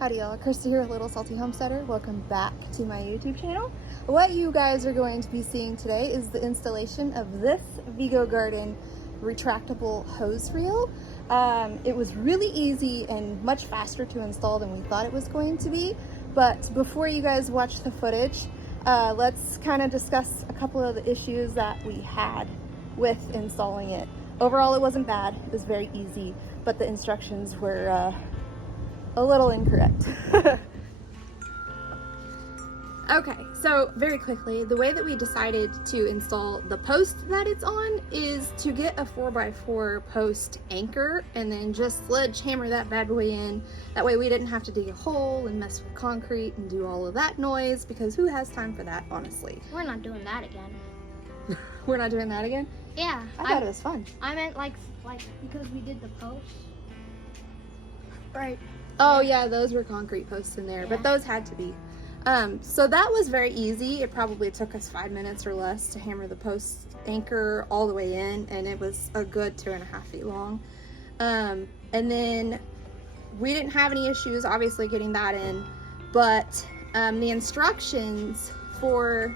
Howdy y'all, Christi here at Little Salty Homesteader. Welcome back to my YouTube channel. What you guys are going to be seeing today is the installation of this Vego Garden retractable hose reel. It was really easy and much faster to install than we thought it was going to be. But before you guys watch the footage, let's kind of discuss a couple of the issues that we had with installing it. Overall, it wasn't bad. It was very easy, but the instructions were a little incorrect. Okay, so very quickly, the way that we decided to install the post that it's on is to get a 4x4 post anchor and then just sledgehammer that bad boy in. That way we didn't have to dig a hole and mess with concrete and do all of that noise, because who has time for that, honestly? We're not doing that again. We're not doing that again? Yeah. I thought it was fun. I meant like because we did the post. Right. Oh yeah, those were concrete posts in there, but those had to be. So that was very easy. It probably took us 5 minutes or less to hammer the post anchor all the way in, and it was a good 2.5 feet long. And then we didn't have any issues, obviously, getting that in, but the instructions for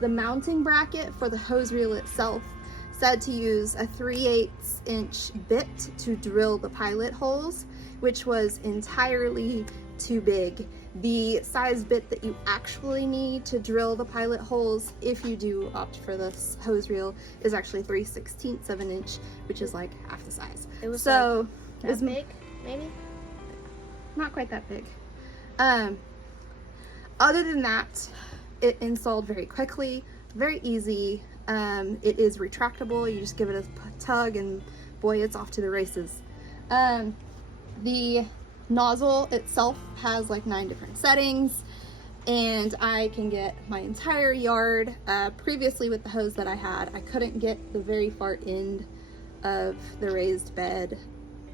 the mounting bracket for the hose reel itself said to use a 3/8 inch bit to drill the pilot holes, which was entirely too big. The size bit that you actually need to drill the pilot holes, if you do opt for this hose reel, is actually 3/16 of an inch, which is like half the size. It was so like that big, maybe? Not quite that big. Other than that, it installed very quickly, very easy. It is retractable. You just give it a tug and boy, it's off to the races. The nozzle itself has like 9 different settings, and I can get my entire yard. Previously with the hose that I had, I couldn't get the very far end of the raised bed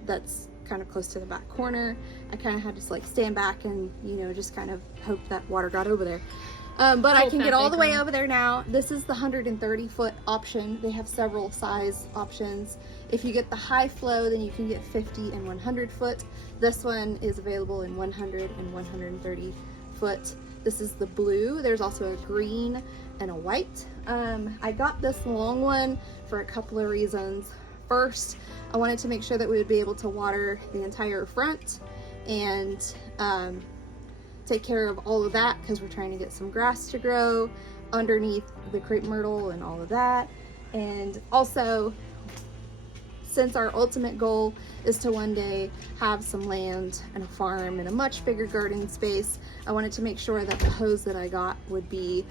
that's kind of close to the back corner. I kind of had to like stand back and, you know, just kind of hope that water got over there. But I can get all the way over there now. This is the 130-foot option. They have several size options. If you get the high flow, then you can get 50 and 100 foot. This one is available in 100 and 130 foot. This is the blue. There's also a green and a white. I got this long one for a couple of reasons. First, I wanted to make sure that we would be able to water the entire front and take care of all of that, because we're trying to get some grass to grow underneath the crepe myrtle and all of that. And also, since our ultimate goal is to one day have some land and a farm and a much bigger garden space, I wanted to make sure that the hose that I got would be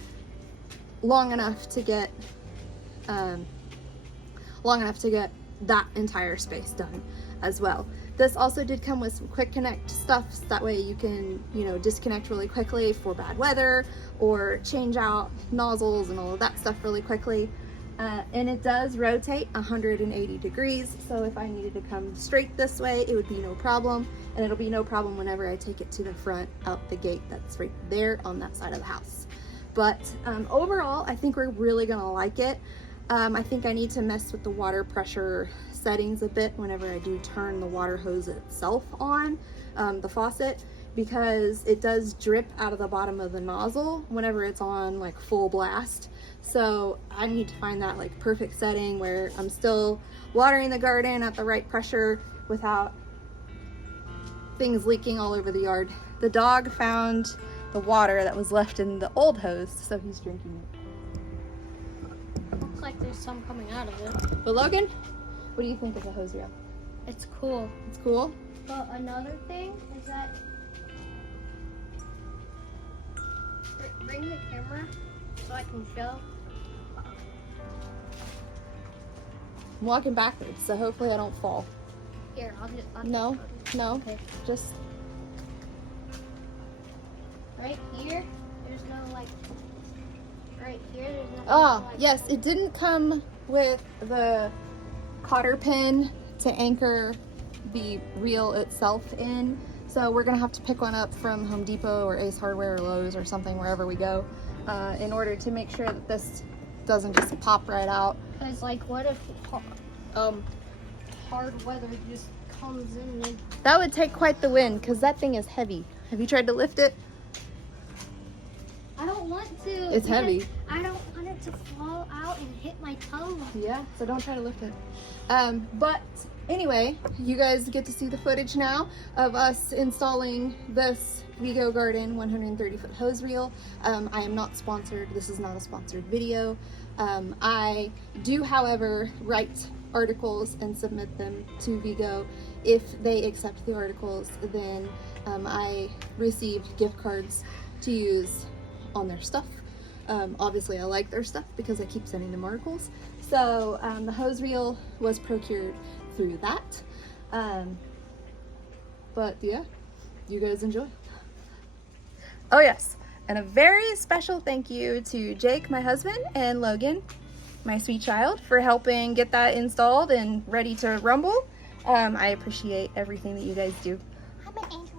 long enough to get that entire space done as well. This also did come with some quick connect stuff, so that way you can, you know, disconnect really quickly for bad weather or change out nozzles and all of that stuff really quickly. And it does rotate 180 degrees, so if I needed to come straight this way, it would be no problem, and it'll be no problem whenever I take it to the front out the gate that's right there on that side of the house. But overall, I think we're really gonna like it. I think I need to mess with the water pressure settings a bit whenever I do turn the water hose itself on, the faucet, because it does drip out of the bottom of the nozzle whenever it's on like full blast. So I need to find that like perfect setting where I'm still watering the garden at the right pressure without things leaking all over the yard. The dog found the water that was left in the old hose, so he's drinking it. Looks like there's some coming out of it. But Logan, what do you think of the hose reel? It's cool. It's cool? But another thing is that bring the camera so I can show. I'm walking backwards, so hopefully I don't fall. Here, I'll No, Okay. just Right here, there's no like. Right here, there's no. oh yes, it didn't come with the cotter pin to anchor the reel itself in, so we're gonna have to pick one up from Home Depot or Ace Hardware or Lowe's or something, wherever we go, in order to make sure that this doesn't just pop right out. Because like, what if hard weather just comes in and that would take quite the wind, because that thing is heavy. Have you tried to lift it? I don't want to. It's heavy. I don't want it to fall out and hit my toe. Yeah, so don't try to lift it. But anyway, you guys get to see the footage now of us installing this Vego Garden 130-foot hose reel. I am not sponsored. This is not a sponsored video. I do, however, write articles and submit them to Vego. If they accept the articles, then I received gift cards to use on their stuff. Obviously I like their stuff because I keep sending them articles. So the hose reel was procured through that. But yeah, you guys enjoy. Oh yes, and a very special thank you to Jake, my husband, and Logan, my sweet child, for helping get that installed and ready to rumble. I appreciate everything that you guys do. I'm an angel.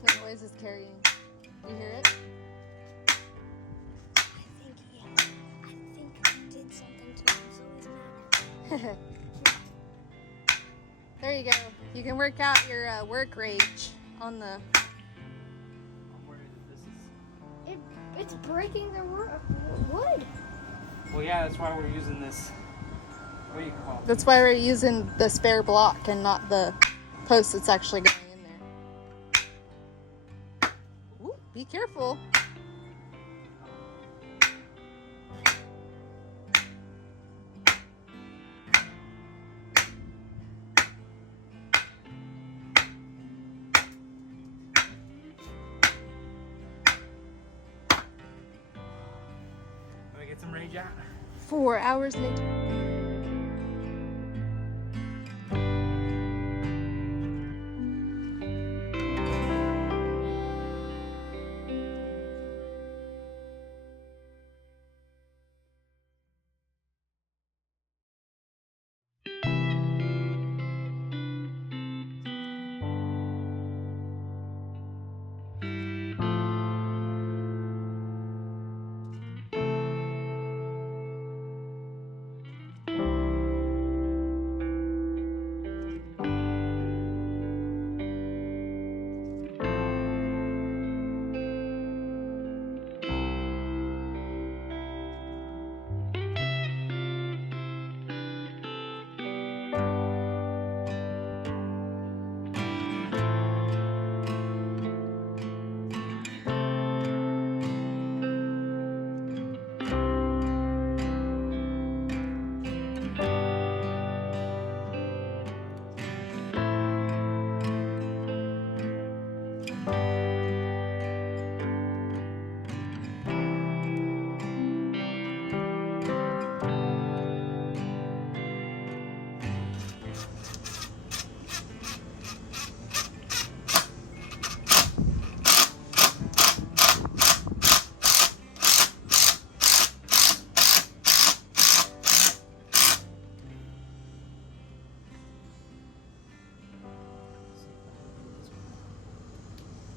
What noise is carrying? You hear it? I think I did something to him, so he's mad. There you go. You can work out your work rage on the... I'm worried that this is... It's breaking the wood. Well, yeah, that's why we're using this. What do you call it? That's why we're using the spare block and not the post that's actually going in there. Ooh, be careful. Let me get some rage out. 4 hours later.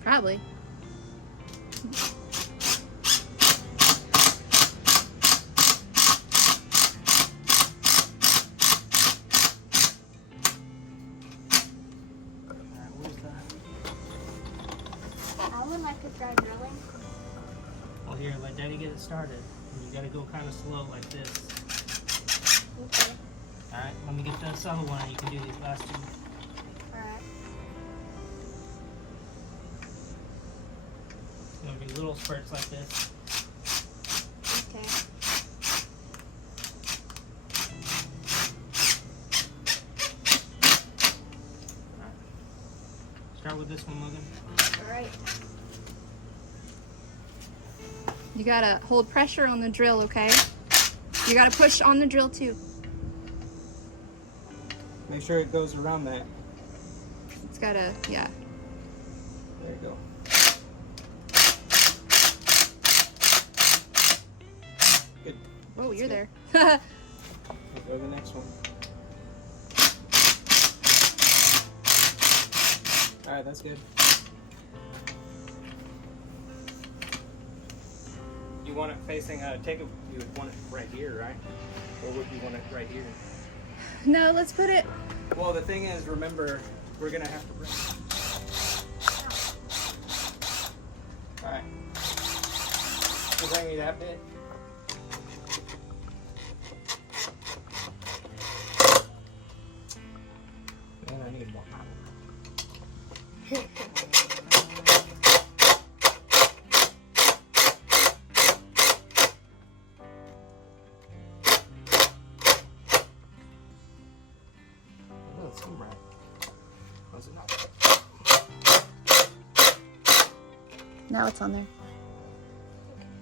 Probably. I would like to try drilling. Well, here, let Daddy get it started. And you gotta go kind of slow like this. Okay. Alright, let me get this other one and you can do these last two. Alright. It's gonna be little spurts like this. Okay. Start with this one, Logan. Alright. You gotta hold pressure on the drill, okay? You gotta push on the drill too. Make sure it goes around that. It's gotta, yeah. There you go. Good. Oh, you're there. We'll go to the next one. Alright, that's good. You want it facing, you would want it right here, right? Or would you want it right here? No, let's put it. Well, the thing is, remember, we're gonna have to bring. Alright. You bring me that bit? Man, I need more. Was it not? Now it's on there.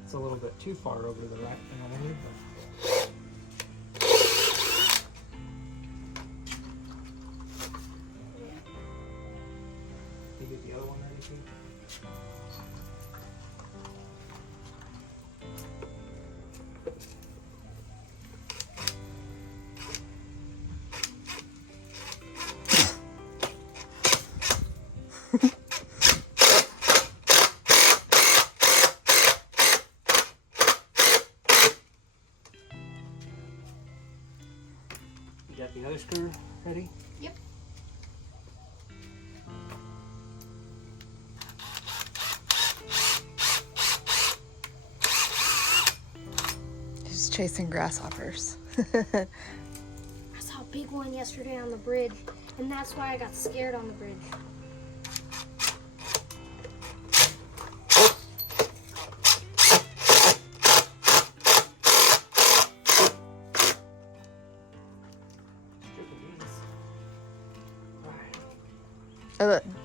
It's a little bit too far over the right and over here. You get the other one ready too? You got the other screw ready? Yep. Just chasing grasshoppers. I saw a big one yesterday on the bridge, and that's why I got scared on the bridge.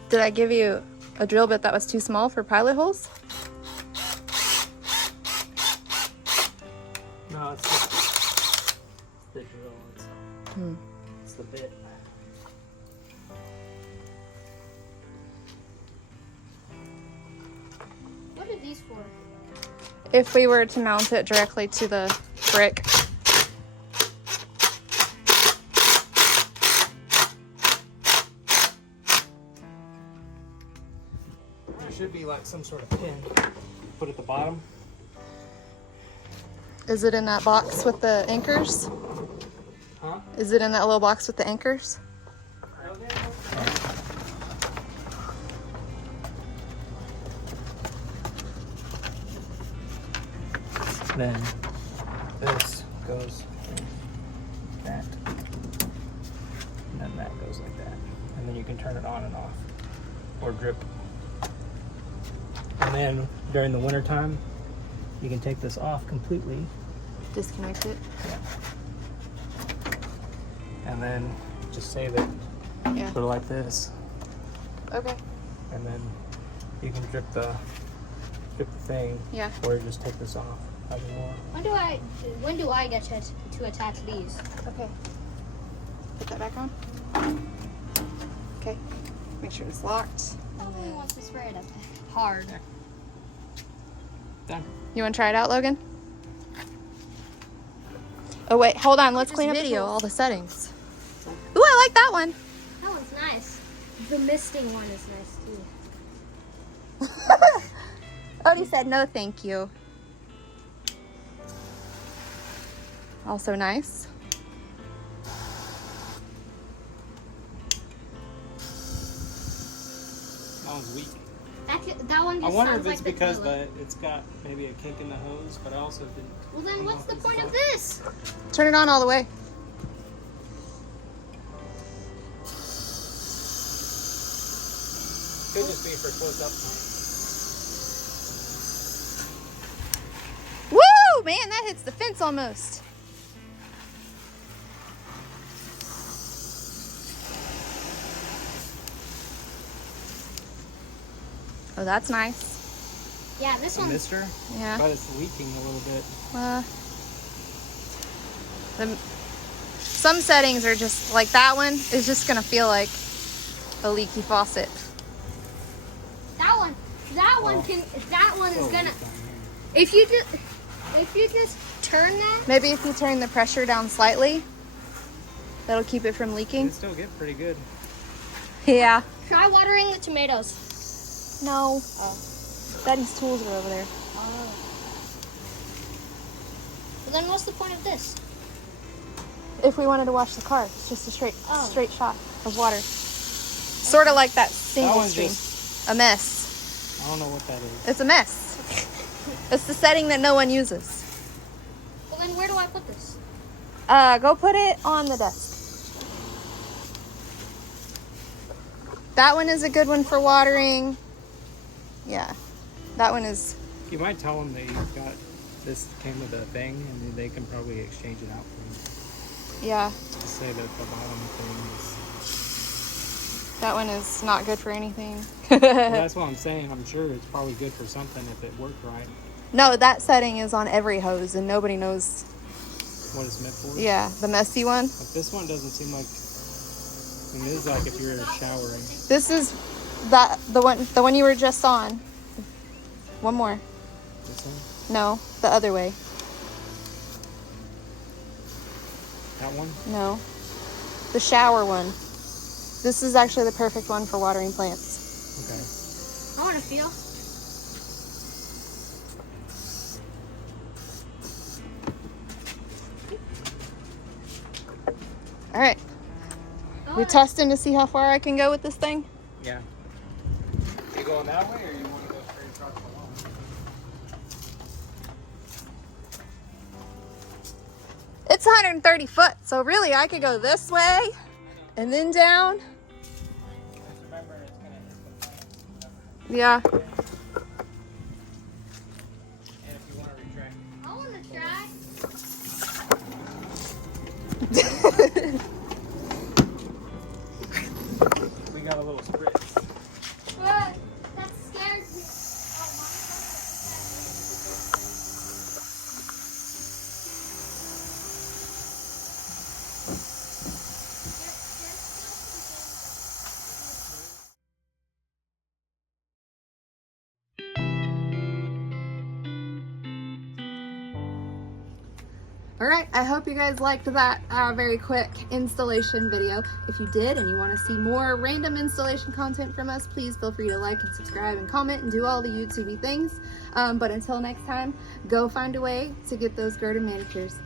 Did I give you a drill bit that was too small for pilot holes? No, it's the drill. It's the bit. What are these for? If we were to mount it directly to the brick. Should be like some sort of pin. Put at the bottom. Is it in that box with the anchors? Huh? Is it in that little box with the anchors? Then this goes like that. And then that goes like that. And then you can turn it on and off. Or drip. And then during the winter time, you can take this off completely. Disconnect it. Yeah. And then just save it. Yeah. Put it like this. Okay. And then you can drip the thing. Yeah. Or you just take this off. How you want. When do I get to attach these? Okay. Put that back on. Okay. Make sure it's locked. Probably wants to spray it up hard. Done. You want to try it out, Logan? Oh wait, hold on. Let's clean up the video. All the settings. Ooh, I like that one. That one's nice. The misting one is nice too. Already said no, thank you. Also nice. That one's weak. That one I just wonder sounds if it's like because the it's got maybe a kink in the hose, but I also didn't. Well then what's the point of this? Turn it on all the way. Could just be for close up. Woo, man, that hits the fence almost. Oh, that's nice. Yeah, this one. Mister? Yeah. But it's leaking a little bit. Some settings are just like that one is just gonna feel like a leaky faucet. That one is gonna. If you just turn that. Maybe if you turn the pressure down slightly, that'll keep it from leaking. It still get pretty good. Yeah. Try watering the tomatoes. No. Daddy's tools are over there. But then what's the point of this? If we wanted to wash the car, it's just a straight shot of water. Sort of like that single one's stream. just- A mess. I don't know what that is. It's a mess. It's the setting that no one uses. Well, then where do I put this? Go put it on the desk. That one is a good one for watering. Yeah, that one is. You might tell them that you've got this came with a thing, and then they can probably exchange it out for you. Yeah, Just say that the bottom thing is. that one is not good for anything. Well, that's what I'm saying. I'm sure it's probably good for something if it worked right. No, that setting is on every hose, and nobody knows. What it's meant for. Yeah, the messy one. But this one doesn't seem like. I mean, this is like if you're showering. This is the one you were just on. One more. This one? No, the other way. That one? No, the shower one. This is actually the perfect one for watering plants. I want to feel. All right, we're testing to see how far I can go with this thing. Yeah. You going that way, or you want to go straight across the lawn? It's 130 foot, so really I could go this way and then down. Just remember, it's gonna hit the plants. Yeah. And if you want to retract. I want to try. We got a little spritz. But that scares me. All right, I hope you guys liked that very quick installation video. If you did and you want to see more random installation content from us, please feel free to like and subscribe and comment and do all the YouTubey things. But until next time, go find a way to get those garden manicures.